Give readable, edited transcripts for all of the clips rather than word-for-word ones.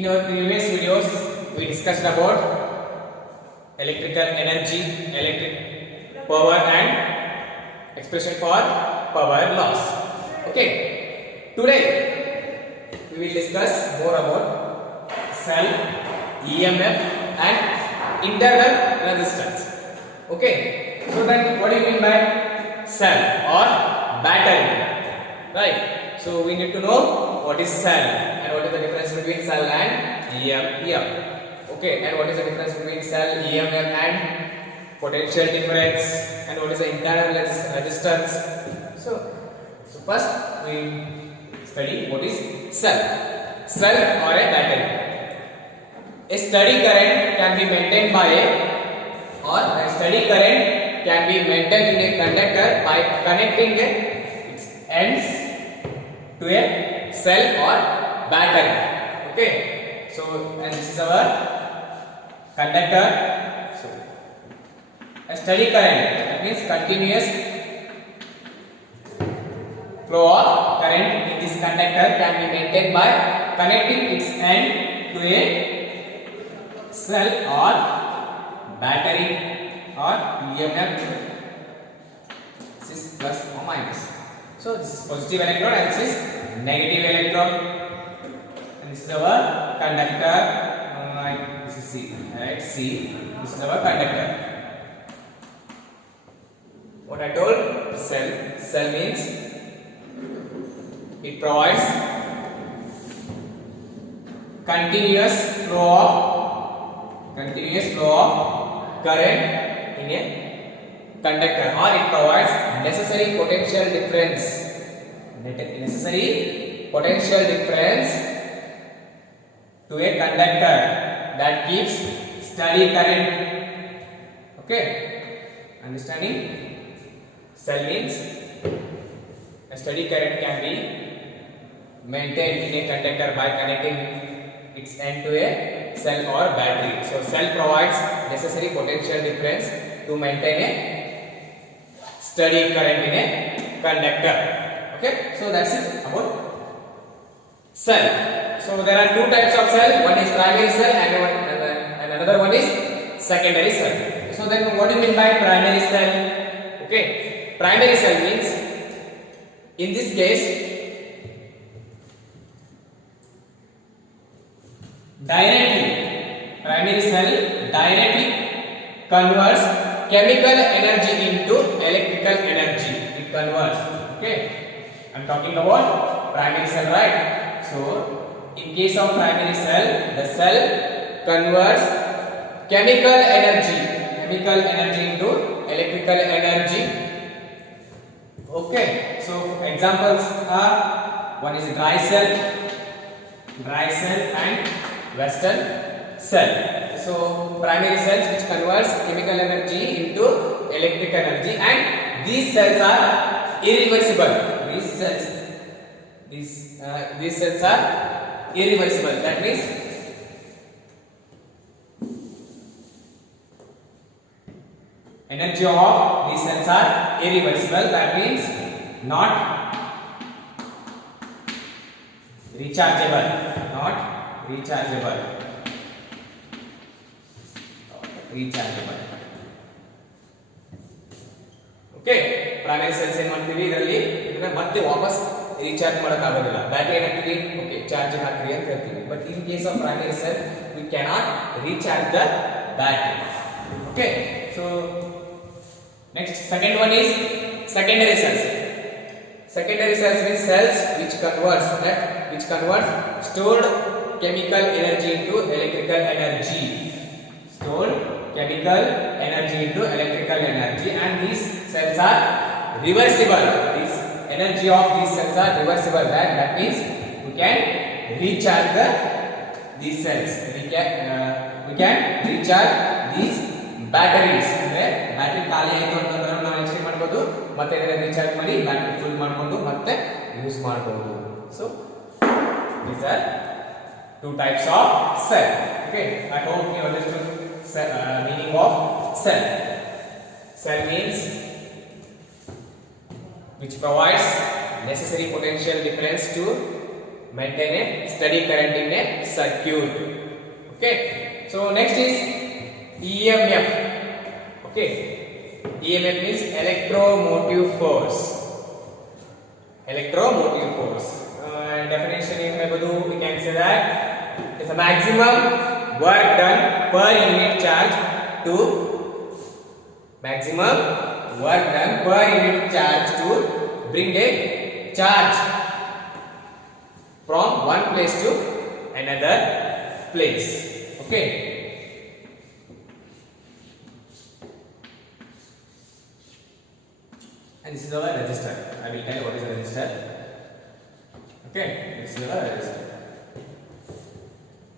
In our previous videos, we discussed about electrical energy, electric power, and expression for power loss. Okay. Today we will discuss more about cell, EMF, and internal resistance. Okay. So then, what do you mean by cell or battery? Right. So we need to know what is cell and what is the difference between cell and EMF. Okay, and what is the difference between cell, EMF, and potential difference, and what is the internal resistance. So first we study what is cell. Cell or a battery. A steady current can be maintained by a steady current can be maintained in a conductor by connecting its ends to a cell or battery. Okay, so and this is our conductor. So a steady current, that means continuous flow of current in this conductor can be maintained by connecting its end to a cell or battery or EMF. This is plus or minus. So this is positive electrode and this is negative electrode, and this is our conductor. This is C, right? C. This is our conductor. What I told, cell. Cell means it provides continuous flow of current in a conductor, or it provides necessary potential difference to a conductor that keeps steady current. Okay, understanding? Cell means a steady current can be maintained in a conductor by connecting its end to a cell or battery. So cell provides necessary potential difference to maintain a steady current in a conductor. Okay, so that's it about cell. So there are two types of cell. One is primary cell and another one is secondary cell. So then, what do you mean by primary cell? Okay, primary cell means, in this case, primary cell directly converts chemical energy into electrical energy. It converts. Okay, I'm talking about primary cell, right? So in case of primary cell, the cell converts chemical energy into electrical energy. Okay, so examples are, one is dry cell and western cell. So primary cells which converts chemical energy into electric energy, and these cells are irreversible. These cells are irreversible. That means energy of these cells are irreversible. That means not rechargeable. Okay, primary cells ಏನು ಮಾಡ್ತೀವಿ, ಇದರಲ್ಲಿ ಇದನ್ನ ಮತ್ತೆ ವಾಪಸ್ recharge ಮಾಡಕ ಆಗೋದಿಲ್ಲ. Battery ಏನಂತೀವಿ, okay charging ಹಾಕ್ರಿ ಅಂತ ಹೇಳ್ತೀವಿ. But in case of primary cell we cannot recharge the battery. Okay, so next, second one is secondary cells. Secondary cells means cells which converts stored chemical energy into electrical energy. And these cells are reversible. This energy of these cells are reversible. That means we can recharge these cells. We can recharge these batteries. ಅಂದ್ರೆ battery ಖಾಲಿ ಆಯಿತು ಅಂತಂದ್ರೆ ನಾವು exchange ಮಾಡಬಹುದು, ಮತ್ತೆ ಇದನ್ನ recharge ಮಾಡಿ battery full ಮಾಡಿಕೊಂಡು ಮತ್ತೆ ಯೂಸ್ ಮಾಡಬಹುದು. So these are two types of cell. Okay, I hope you understood meaning of cell. Cell means which provides necessary potential difference to maintain a steady current in a circuit. Okay, so next is EMF. Okay, EMF means electromotive force. Electromotive force. Definition is we can say that it's a maximum work done per unit charge to bring a charge from one place to another place. Okay. And this is our resistor. I will tell you what is a resistor. Okay, this is our resistor.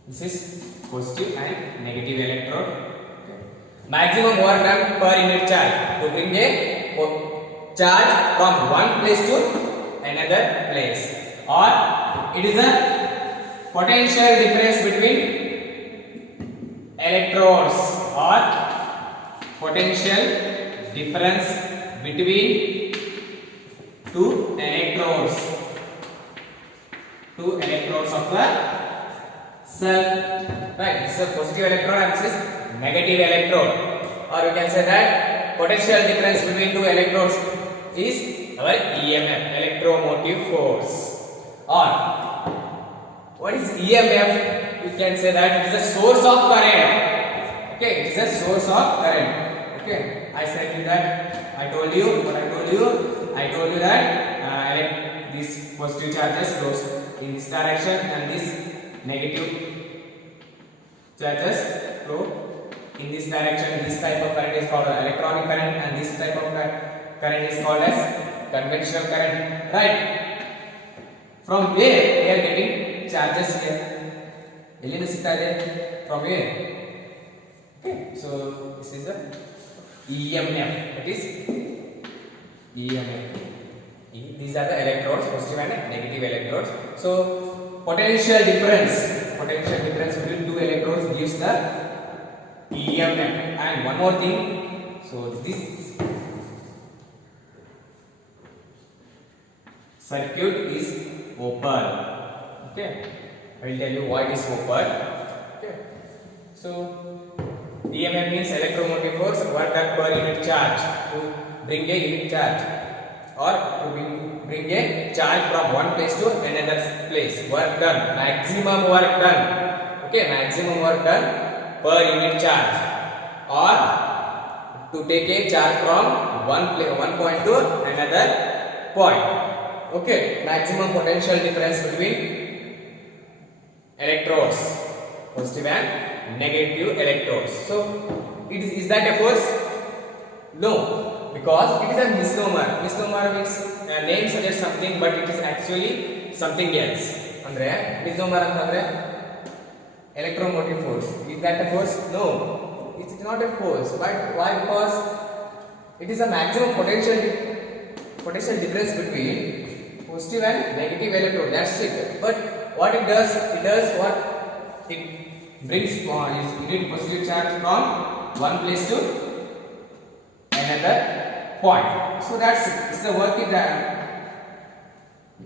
This is positive and negative electrode. Okay. Maximum work done per unit charge to bring a charge from one place to another place, or it is a potential difference between electrodes, or potential difference between two electrodes of the cell. Right, this is a positive electrode and this is negative electrode, or you can say that potential difference between two electrodes is our EMF, electromotive force. Or what is EMF? You can say that it is a source of current. Okay, it is a source of current. Okay, I said you that. I told you that these positive charges goes in this direction and this negative charges flow in this direction. This type of current is called electronic current, and this type of current is called as conventional current. Right? From where we are getting charges here? From where? Okay, so this is the EMF. That is EMF. These are the electrodes, positive and negative electrodes. So potential difference between two electrodes gives the EMF. And one more thing, so this circuit is open. Okay, I will tell you why it is open. Okay, so EMF means electromotive force, work done per unit charge to bring a unit charge, or to bring a charge from one place to another place. Work done, maximum work done. Okay, maximum work done per unit charge, or to take a charge from one point to another point. Okay, maximum potential difference between electrodes, positive and negative electrodes. So is that a force? No, because it is a misnomer. Misnomer means name suggests something, but it is actually something else. Andre misnomer antandre electromotive force. Is that a force? No, it is not a force. But why? Because it is a maximum potential difference between positive and negative electrode. That's it. But what it does what it brings unit positive charge from one place to another point. So that's it. It's the work to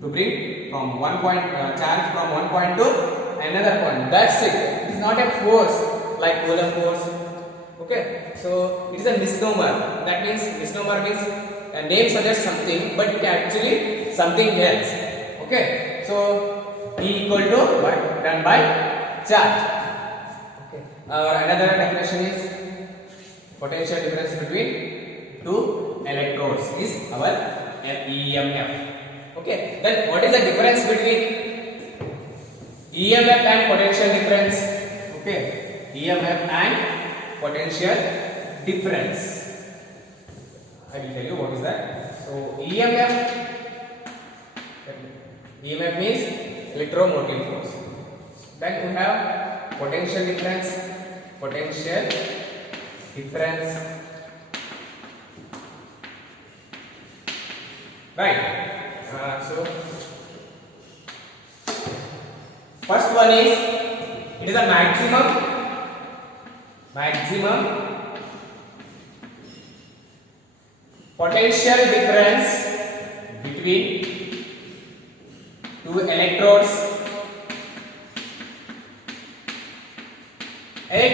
bring from one point charge from one point to another point. That's it. It is not a force like Coulomb force. Okay, so it is a misnomer. That means misnomer means a name suggests something, but it actually something else. Okay, so E equal to what? Done by charge. Okay. Another definition is potential difference between two electrodes is our EMF. Okay. Then what is the difference between EMF and potential difference? Okay. EMF and potential difference. I will tell you what is that. So EMF means electromotive force. Then we have potential difference. Right. So first one is it is a maximum potential difference between two electrodes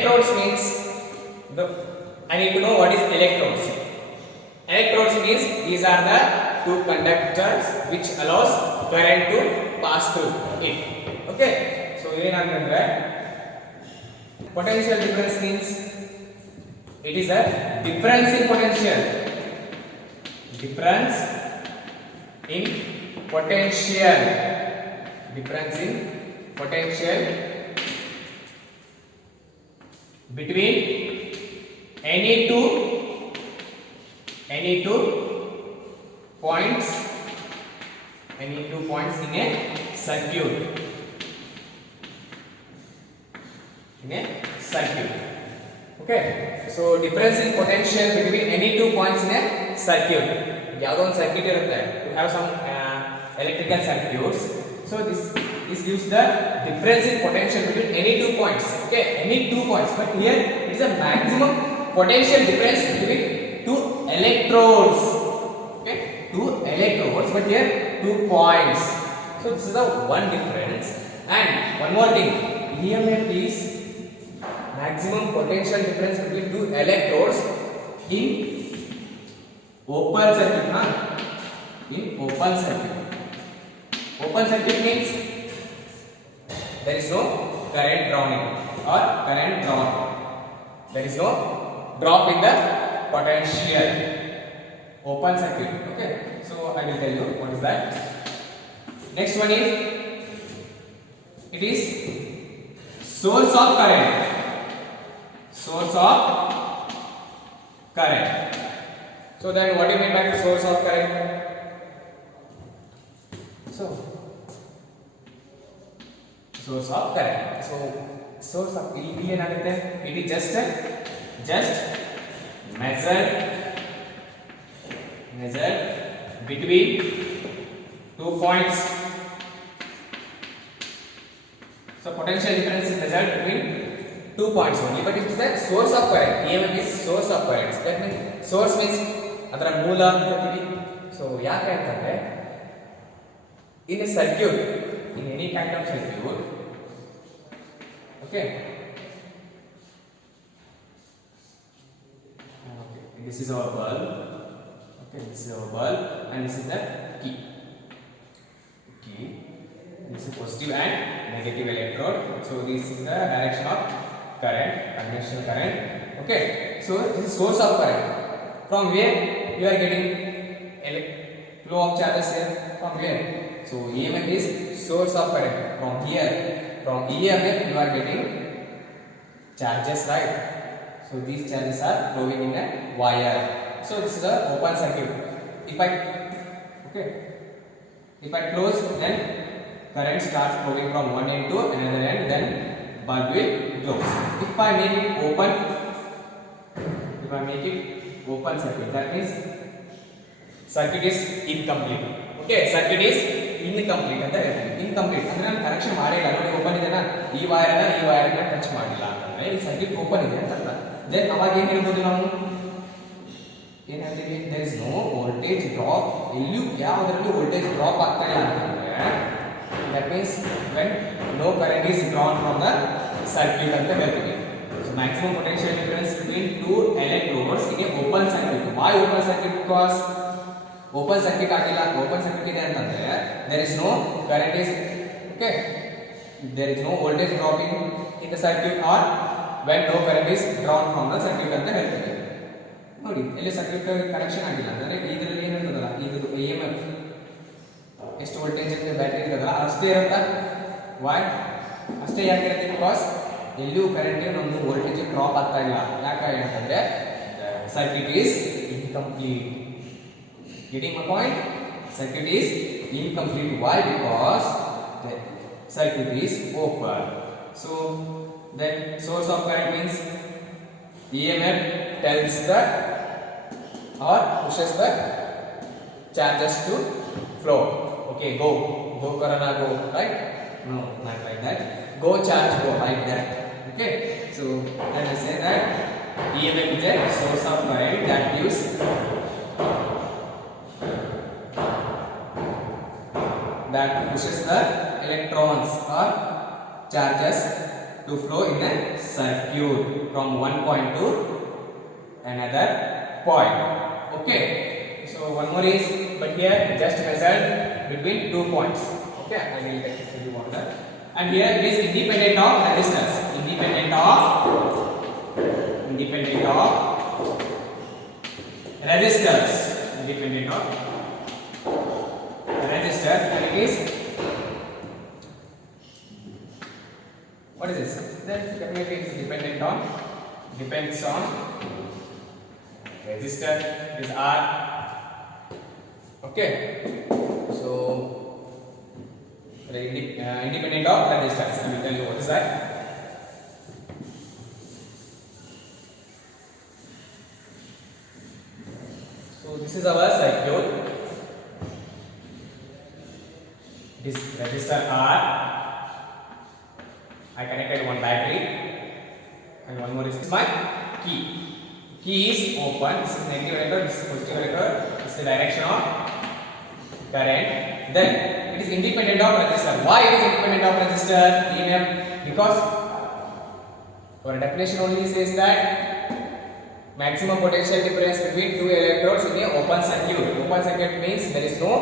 electrodes means I need to know what is electrodes. Electrodes means these are the two conductors which allows current to pass through it. Okay, so ಏನಂತಂದ್ರೆ potential difference means it is a difference in potential. Difference in potential. Difference in potential between any two points in a circuit. Okay, so difference in potential between any two points in a circuit. ಯಾವುದೋ ಒಂದು circuit ಇರುತ್ತೆ, you have some electrical circuits, so this gives the difference in potential between any two points. Okay, any two points, but here it is a maximum potential difference between two electrodes. Okay, two electrodes, but here 2 points, so this is the one difference. And one more thing, EMF is maximum potential difference between two electrodes in open circuit. In open circuit. Open circuit means there is no current drawing or current drawn. There is no drop in the potential. Open circuit. Okay, so I will tell you what is that. Next one is, it is source of current. Source of current. So then what do you mean by the source of current? So source of current. So source of ಇಲ್ಲಿ ಏನಾಗುತ್ತೆ, it is just measured between 2 points. So potential difference is measured between 2 points only, but it is the source of current. EMF is source of current. That means source means ಅದರ ಮೂಲ ಅಂತ ಹೇಳ್ತೀವಿ. So ಯಾಕೆ ಅಂತಂದ್ರೆ in a circuit, in any kind of circuit, okay, this is our bulb. Okay, this is our bulb and this is the key. This is positive and negative electrode. So this is the direction of current, conventional current. Okay, so this is source of current. From where you are getting flow of charges here? From where? So EMF is source of current. From here, from EMF you are getting charges, right? So these charges are flowing in a wire. So this is a open circuit. If I close, then current starts flowing from one end to another end, then bulb will close. If I make it open circuit, that means circuit is incomplete. Okay, circuit is incomplete ಅಂತ ಹೇಳ್ತೀವಿ. incomplete ಅಂದ್ರೆ ನಾನು connection ಮಾಡಿಲ್ಲ, ನೋಡಿ open ಇದೆ, ಈ wire ನ touch ಮಾಡಿಲ್ಲ ಅಂತಂದ್ರೆ ಈ ಸರ್ಕ್ಯೂಟ್ ಓಪನ್ ಇದೆ ಅಂತ ಅರ್ಥ. ದೆನ್ ಅವಾಗ ಏನು ಹೇಳ್ಬೋದು ನಾವು, ಏನು ಹೇಳ್ತೀವಿ, there is no voltage drop. ಎಲ್ಲಿಯೂ ಯಾವುದರಲ್ಲೂ ವೋಲ್ಟೇಜ್ ಡ್ರಾಪ್ ಆಗ್ತಾ ಇಲ್ಲ ಅಂತಂದ್ರೆ that means when no current is drawn from the circuit ಅಂತ ಹೇಳ್ತೀವಿ. So maximum potential difference between two electrodes in a open circuit. Why open circuit? Because open circuit ಆಗಿಲ್ಲ, open circuit ಇದೆ ಅಂತಂದ್ರೆ there is no current is, okay, there is no voltage dropping in the circuit or when no current is drawn from the circuit ಅಂತ ಹೇಳ್ತೀವಿ. ನೋಡಿ ಇಲ್ಲಿ circuit connection ಆಗಿಲ್ಲ ಅಂದ್ರೆ ಇದರಲ್ಲಿ ಏನಿರ್ತದಲ್ಲ, ಇದು EMF ಎಷ್ಟು ವೋಲ್ಟೇಜ್ ಇರುತ್ತೆ ಬ್ಯಾಟರಿ ಇರ್ತದಲ್ಲ ಅಷ್ಟೇ ಇರುತ್ತಾ. ವೈ ಅಷ್ಟೇ ಯಾಕೆ ಇರುತ್ತೆ? ಬಿಕಾಸ್ ಎಲ್ಲಿಯೂ ಕರೆಂಟ್ ನಮ್ದು ವೋಲ್ಟೇಜ್ ಡ್ರಾಪ್ ಆಗ್ತಾ ಇಲ್ಲ. ಯಾಕೆ ಅಂತಂದ್ರೆ circuit is incomplete. Getting my point? Circuit is incomplete. Why? Because the circuit is open. So then source of current means EMF tells the or pushes the charges to flow. Okay, go Karana, go, right? No, not like that. Go charge, go, like that. Okay, so let us say that EMF is a source of current that gives that pushes the electrons or charges to flow in a circuit from one point to another point. Okay. So one more is, but here just measured between 2 points. Okay, I will tell you what that. And here it is independent of resistors. Independent of resistors. Independent of resistors. And it is, what is this? That definitely it is depends on resistor. It is R. Okay. So independent of resistors. I will tell you what is that. So this is our circuit. This resistor R. I connected one battery, and one more is my key. Key is open. This is negative electrode. This is positive electrode. This is the direction of current. Then it is independent of resistor. Why it is independent of resistor? EMF, because our definition only says that maximum potential difference between two electrodes in a open circuit. Open circuit means there is no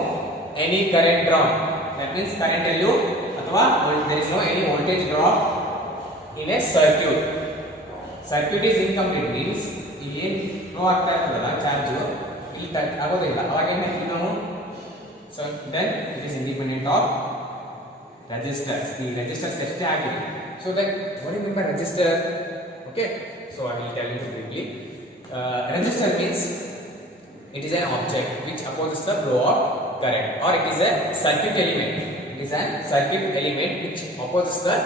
any current drawn. That means current value athwa there is no any voltage drop in a circuit. Circuit is incomplete means ಏನು flow ಆಗ್ತಾ ಇರ್ತದಲ್ಲ charge ಇಲ್ಲಿ ಆಗೋದಿಲ್ಲ ಅವಾಗ ಏನು ಹೇಳ್ತೀವಿ ನಾವು. So then it is independent of resistors. ಈ ರೆಸಿಸ್ಟರ್ಸ್ ಎಷ್ಟೇ ಆಗಿದೆ. So that what you mean by resistor? Okay, so I will tell you briefly. Resistor means it is an object which opposes the flow of current, or it is a circuit element. It is a circuit element which opposes the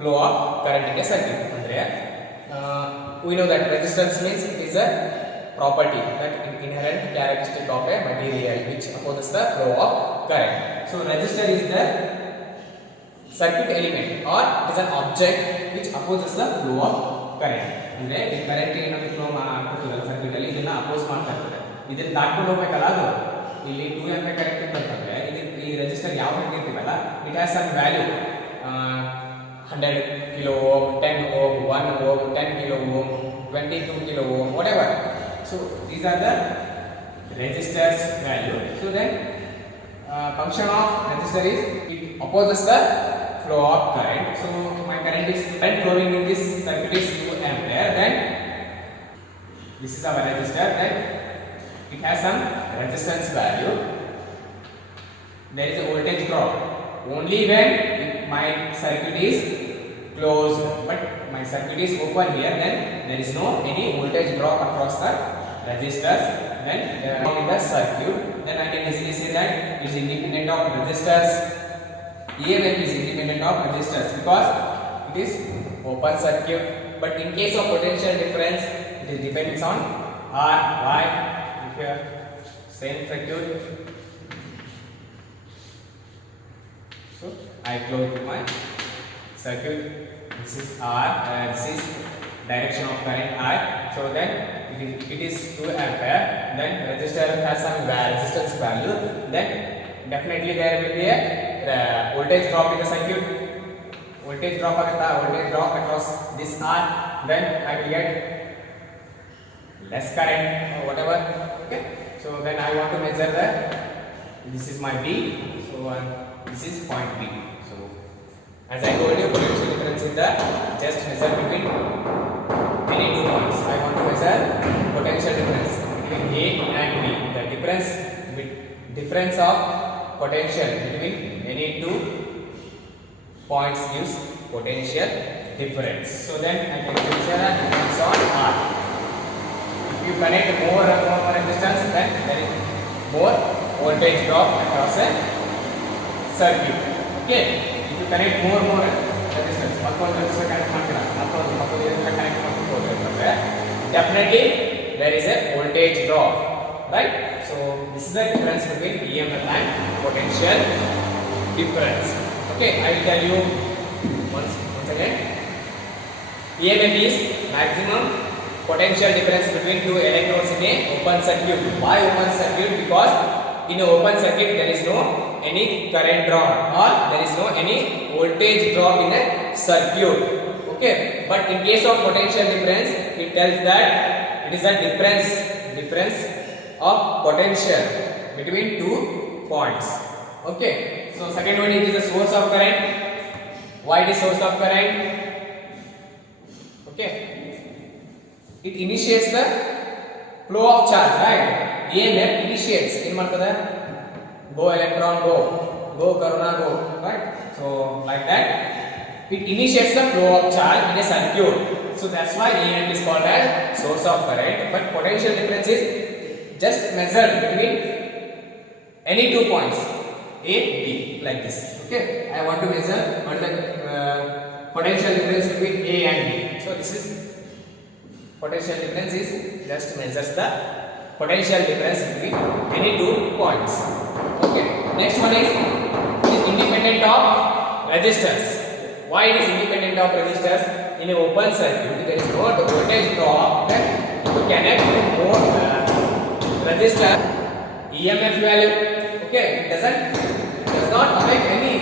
flow of current in a circuit. Andre we know that resistance means it is a property, that inherent characteristic of a material which opposes the flow of current. So resistor is the circuit element, or it is an object which opposes the flow of current. ಅಂದ್ರೆ ಈ current ಏನಾದ್ರು flow ಮಾಡ್ತಿರಲ್ಲ circuit ಅಲ್ಲಿ, ಇದನ್ನ oppose ಮಾಡ್ತಾ ಇರ್ತದೆ. ಇದನ್ನ ದಾಟ್ಕೊಂಡು ಹೋಗ್ಬೇಕಲ್ಲ, ಅದು ಇಲ್ಲಿ 2 ಆಂಪಿಯರ್ ಕರೆಂಟ್ ಅಂತಂದ್ರೆ ಈ ರೆಸಿಸ್ಟರ್ ಯಾವ ರೀತಿ ಇರ್ತೀವಲ್ಲ, it has some value 100 kilo ohm, 10 ohm, 1 ohm, 10 kilo ohm, 22 kilo ohm, whatever. So these are the resistors value. So then function of resistor is it opposes the flow of current. So my current flowing in this circuit is 2 ampere. Then this is our resistor. Then it has some resistance value. There is a voltage drop only when my circuit is closed, but my circuit is open here. Then there is no any voltage drop across the resistors. Then in the circuit, then I can easily say that it is independent of resistors. EMF is independent of resistors because it is open circuit. But in case of potential difference, it depends on R, Y. Here same circuit. So I close my circuit. This is R. This is direction of current I. So then it is 2 ampere. Then resistor has some resistance value. Then definitely there will be a voltage drop in the circuit. Voltage drop across this R. Then I will get less current or whatever. Okay. So then I want to measure the. This is my B. So this is point B. So as I told you, potential difference is the just measure between any 2 points. I want to measure potential difference between A and B. The difference of potential between any 2 points gives potential difference. So then I can measure the difference on R. If you connect more resistance, then there is more voltage drop across a circuit. Okay. If you connect more resistance, resistor connect definitely there is a voltage drop, right? So this is the difference between EMF and potential difference. Okay, I will tell you once again. EMF is maximum potential difference between two electrodes in a open circuit. Why open circuit? Because in an open circuit there is no any current drawn, or there is no any voltage drop in a circuit. Okay, but in case of potential difference, it tells that it is a difference of potential between two points. Okay, so second one, it is the source of current. Why it is source of current? Okay, it initiates the flow of charge, right? EMF initiates. In markada, go electron go corona go, right? So like that, it initiates the flow of charge in a circuit. So that's why EMF is called as source of current. But potential difference is just measured between any two points A, B, like this. Okay, I want to measure what the potential difference between A and B. So this is potential difference is just measures the potential difference between any two points. Okay, next one is independent of resistors. Why it is independent of resistors? In an open circuit, there is no voltage drop. Then to connect more resistor EMF value. Okay, it does not affect any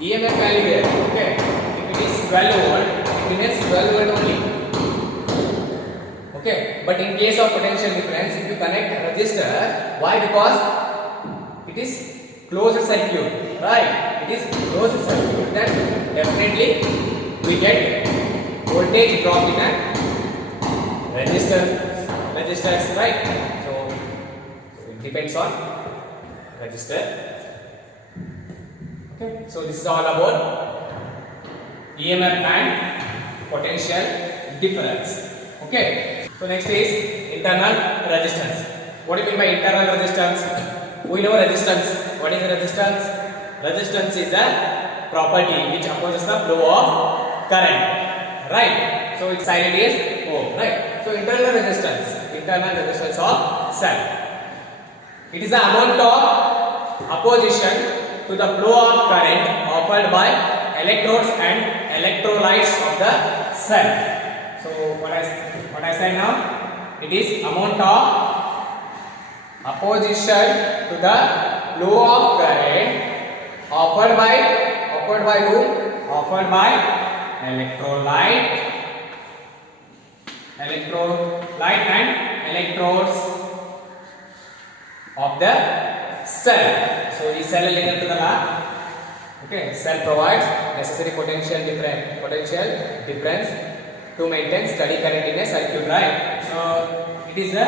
EMF value here. Okay, if it is 12 volt, it remains 12 volt only. Okay, but in case of potential difference, if you connect a resistor, why? Because it is closed circuit, right? It is closed circuit. Then definitely we get voltage drop in a resistors, right? So it depends on resistor. Okay, so this is all about EMF and potential difference. Okay, so next is internal resistance. What do you mean by internal resistance? We know resistance. What is resistance? Resistance is a property which opposes the flow of current, right? So its sign is O, right? So internal resistance of cell. It is the amount of opposition to the flow of current offered by electrodes and electrolytes of the cell. So what I say now, it is amount of opposition to the flow of current offered by whom? Offered by electrolyte and electrodes of the cell. So this cell is linked to the lab. Okay, cell provides necessary potential difference to maintain steady current in a circuit, right? So it is the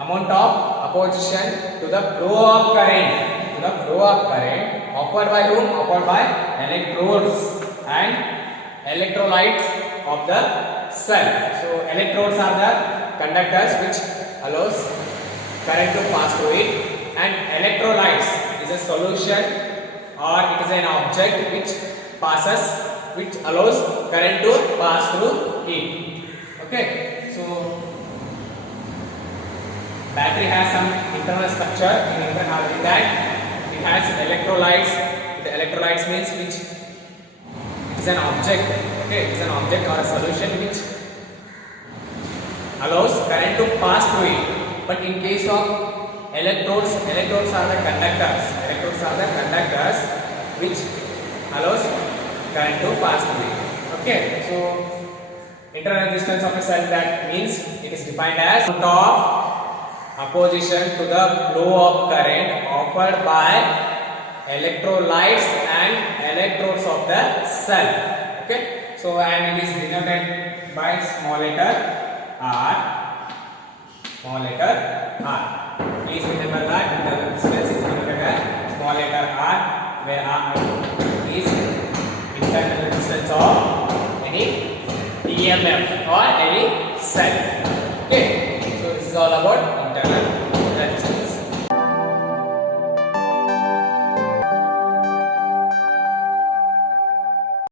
amount of opposition to the flow of current. Offered by whom? Offered by electrodes and electrolytes of the cell. So electrodes are the conductors which allows current to pass through it, and electrolytes is a solution or it is an object which allows current to pass through it. Okay, so battery has some internal structure in that it has electrolytes. The electrolytes means which is an object. Okay, it is an object or a solution which allows current to pass through it. But in case of electrodes are the conductors which allows current to pass through it. Okay, so internal resistance of a cell, that means it is defined as amount of opposition to the flow of current offered by electrolytes and electrodes of the cell. Okay, so and it is denoted by small letter r. Please remember that internal resistance is denoted as small letter r, where r is internal resistance of any EMF or any cell.